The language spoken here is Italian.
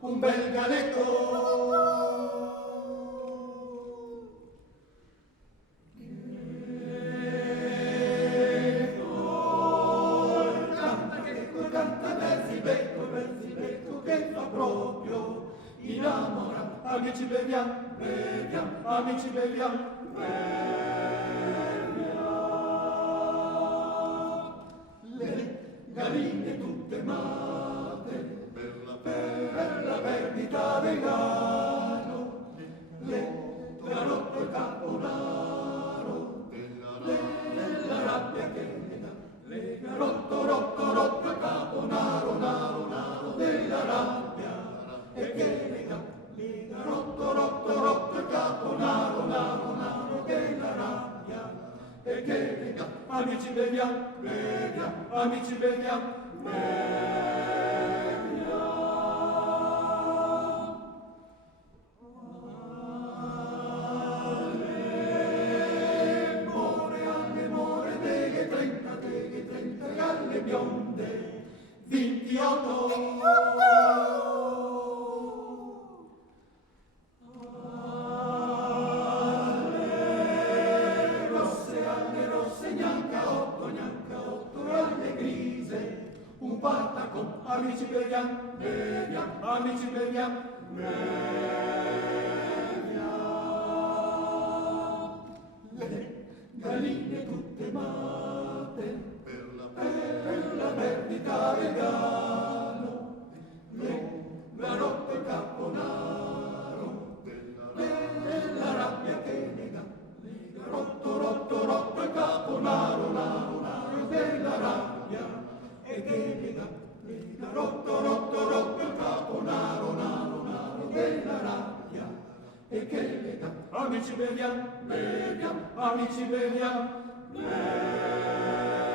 un bel galletto. Canta versi becco che fa proprio innamora. Amici beviamo, beviamo, amici beviamo, beviamo. Le galline tutte matte per la perdita del gallo, le garotto il caponaro della rabbia che ne dà, le garotto rotto il caponaro naro della rabbia e che ne dà, le garotto il caponaro naro della rabbia e che ne dà. Amici beviamo, beviamo, amici beviamo, beviamo. Galle bionde, 28. Alle rosse, gnanca 8, e alle grise, un pataco, amici beviamo, beviamo, amici beviamo, beviamo. Le galline tutte matte, per la perdita del gallo, le garotto il caponaro della rabbia che ne dà, le garotto il caponaro naro della rabbia e che ne dà, le garotto il caponaro naro della rabbia e che ne dà. Amici beviamo, beviamo, amici beviamo, beviamo.